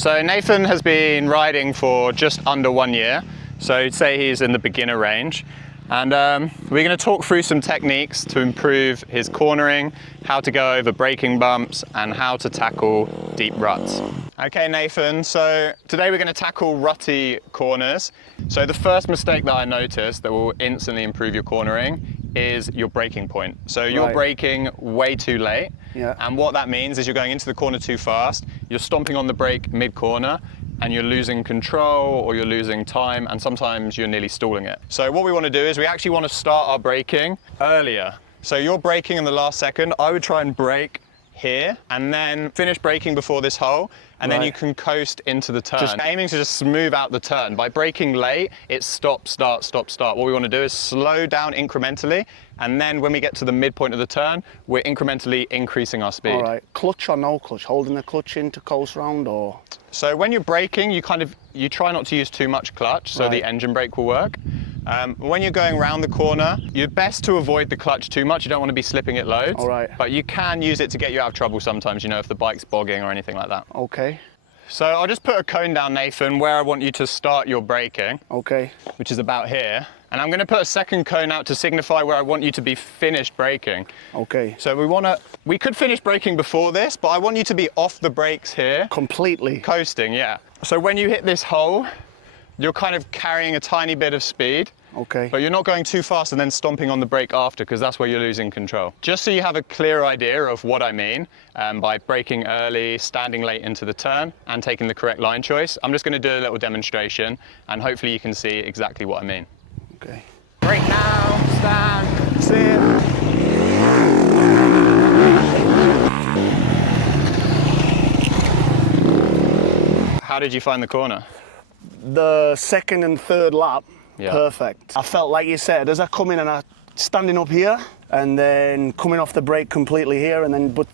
So Nathan has been riding for just under 1 year. So I'd say he's in the beginner range. And we're going to talk through some techniques to improve his cornering, how to go over braking bumps, and how to tackle deep ruts. Okay, Nathan, so today we're going to tackle rutty corners. So the first mistake that I noticed that will instantly improve your cornering is your braking point. So you're braking way too late. Yeah. And what that means is you're going into the corner too fast, you're stomping on the brake mid-corner, and you're losing control or you're losing time, and sometimes you're nearly stalling it. So what we want to do is we actually want to start our braking earlier. So you're braking in the last second, I would try and brake here and then finish braking before this hole, and then you can coast into the turn. Just aiming to just smooth out the turn. By braking late, it's stop, start, stop, start. What we want to do is slow down incrementally, and then when we get to the midpoint of the turn, we're incrementally increasing our speed. All right, clutch or no clutch? Holding the clutch in to coast round, or? So when you're braking, you try not to use too much clutch, so the engine brake will work. When you're going around the corner, you're best to avoid the clutch too much. You don't want to be slipping it loads. All right. But you can use it to get you out of trouble sometimes, you know, if the bike's bogging or anything like that. Okay. So I'll just put a cone down, Nathan, where I want you to start your braking. Okay. Which is about here. And I'm going to put a second cone out to signify where I want you to be finished braking. Okay. So we could finish braking before this, but I want you to be off the brakes here. Completely. Coasting, yeah. So when you hit this hole, you're kind of carrying a tiny bit of speed. Okay. But you're not going too fast and then stomping on the brake after, because that's where you're losing control. Just so you have a clear idea of what I mean by braking early, standing late into the turn, and taking the correct line choice, I'm just going to do a little demonstration, and hopefully you can see exactly what I mean. Okay. Brake now, stand, sit. How did you find the corner? The second and third lap, Yeah. perfect. I felt like you said, as I come in and I standing up here and then coming off the brake completely here, and then, but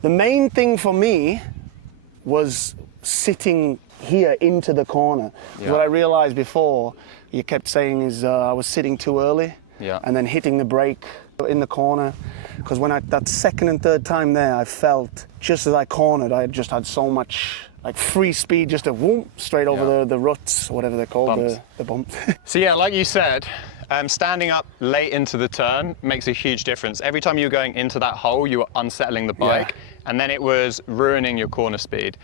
the main thing for me was sitting here into the corner. Yeah. What I realized before, you kept saying is I was sitting too early, and then hitting the brake in the corner. Because when that second and third time there, I felt just as I cornered, I just had so much like free speed, just a whoop straight over the ruts, whatever they're called, Bumps. the bumps. So yeah, like you said, standing up late into the turn makes a huge difference. Every time you were going into that hole, you were unsettling the bike, and then it was ruining your corner speed.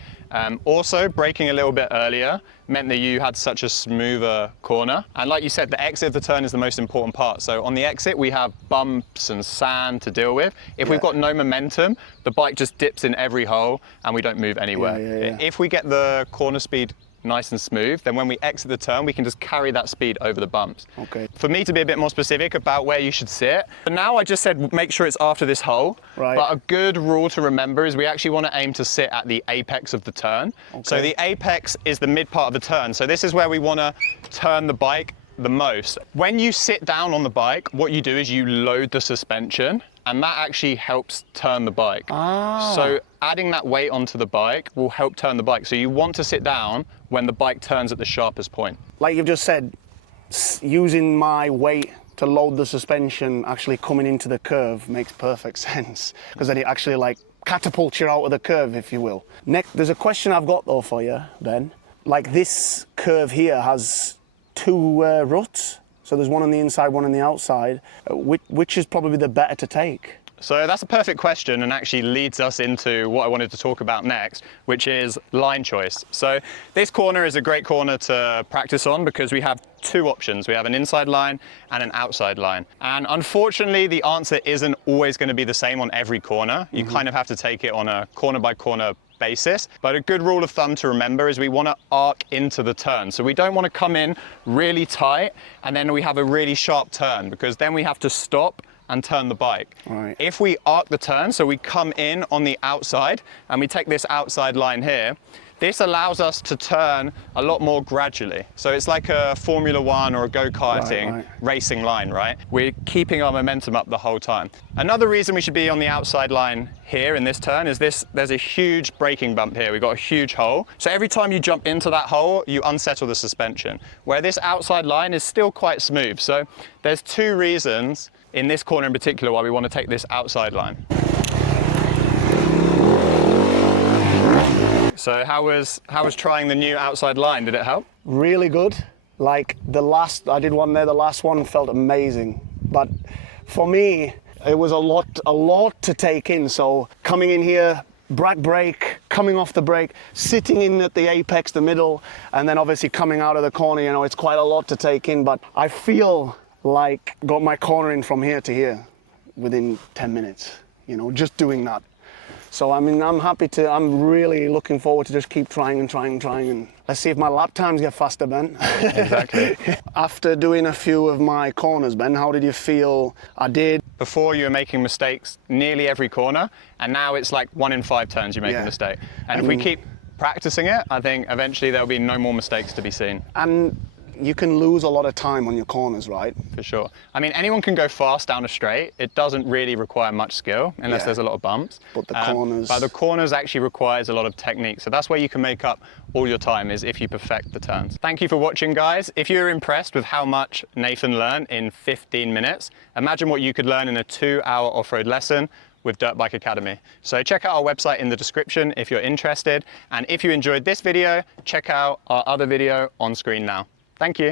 Also, braking a little bit earlier meant that you had such a smoother corner. And like you said, the exit of the turn is the most important part. So on the exit, we have bumps and sand to deal with. If we've got no momentum, the bike just dips in every hole and we don't move anywhere. If we get the corner speed nice and smooth, then when we exit the turn, we can just carry that speed over the bumps. Okay. For me to be a bit more specific about where you should sit, but now I just said make sure it's after this hole. Right. But a good rule to remember is we actually want to aim to sit at the apex of the turn. Okay. So the apex is the mid part of the turn. So this is where we want to turn the bike the most. When you sit down on the bike, what you do is you load the suspension, and that actually helps turn the bike. So adding that weight onto the bike will help turn the bike. So you want to sit down when the bike turns at the sharpest point. Like you've just said, using my weight to load the suspension, actually coming into the curve makes perfect sense, because then it actually like catapults you out of the curve, if you will. Next, there's a question I've got though for you, Ben. Like this curve here has two ruts. So there's one on the inside, one on the outside. Which is probably the better to take? So that's a perfect question, and actually leads us into what I wanted to talk about next, which is line choice. So this corner is a great corner to practice on because we have two options. We have an inside line and an outside line. And unfortunately, the answer isn't always going to be the same on every corner. You kind of have to take it on a corner by corner basis. But a good rule of thumb to remember is we want to arc into the turn. So we don't want to come in really tight and then we have a really sharp turn, because then we have to stop and turn the bike. Right. If we arc the turn, so we come in on the outside and we take this outside line here, this allows us to turn a lot more gradually. So it's like a Formula One or a go-karting racing line, right? We're keeping our momentum up the whole time. Another reason we should be on the outside line here in this turn is there's a huge braking bump here. We've got a huge hole. So every time you jump into that hole, you unsettle the suspension, where this outside line is still quite smooth. So there's two reasons in this corner in particular why we want to take this outside line. So how was trying the new outside line? Did it help? Really good. Like I did one there, the last one felt amazing. But for me, it was a lot to take in. So coming in here, back brake, coming off the brake, sitting in at the apex, the middle, and then obviously coming out of the corner, you know, it's quite a lot to take in, but I feel like got my corner in from here to here within 10 minutes, you know, just doing that. So I mean, I'm really looking forward to just keep trying, and let's see if my lap times get faster, Ben. Exactly. After doing a few of my corners, Ben, how did you feel I did? Before you were making mistakes nearly every corner, and now it's like 1 in 5 turns you make a mistake. And if we keep practicing it, I think eventually there'll be no more mistakes to be seen. And you can lose a lot of time on your corners, right? For sure. I mean, anyone can go fast down a straight. It doesn't really require much skill unless there's a lot of bumps. But the corners... But the corners actually requires a lot of technique. So that's where you can make up all your time, is if you perfect the turns. Thank you for watching, guys. If you're impressed with how much Nathan learned in 15 minutes, imagine what you could learn in a 2-hour off-road lesson with Dirtbike Academy. So check out our website in the description if you're interested. And if you enjoyed this video, check out our other video on screen now. Thank you.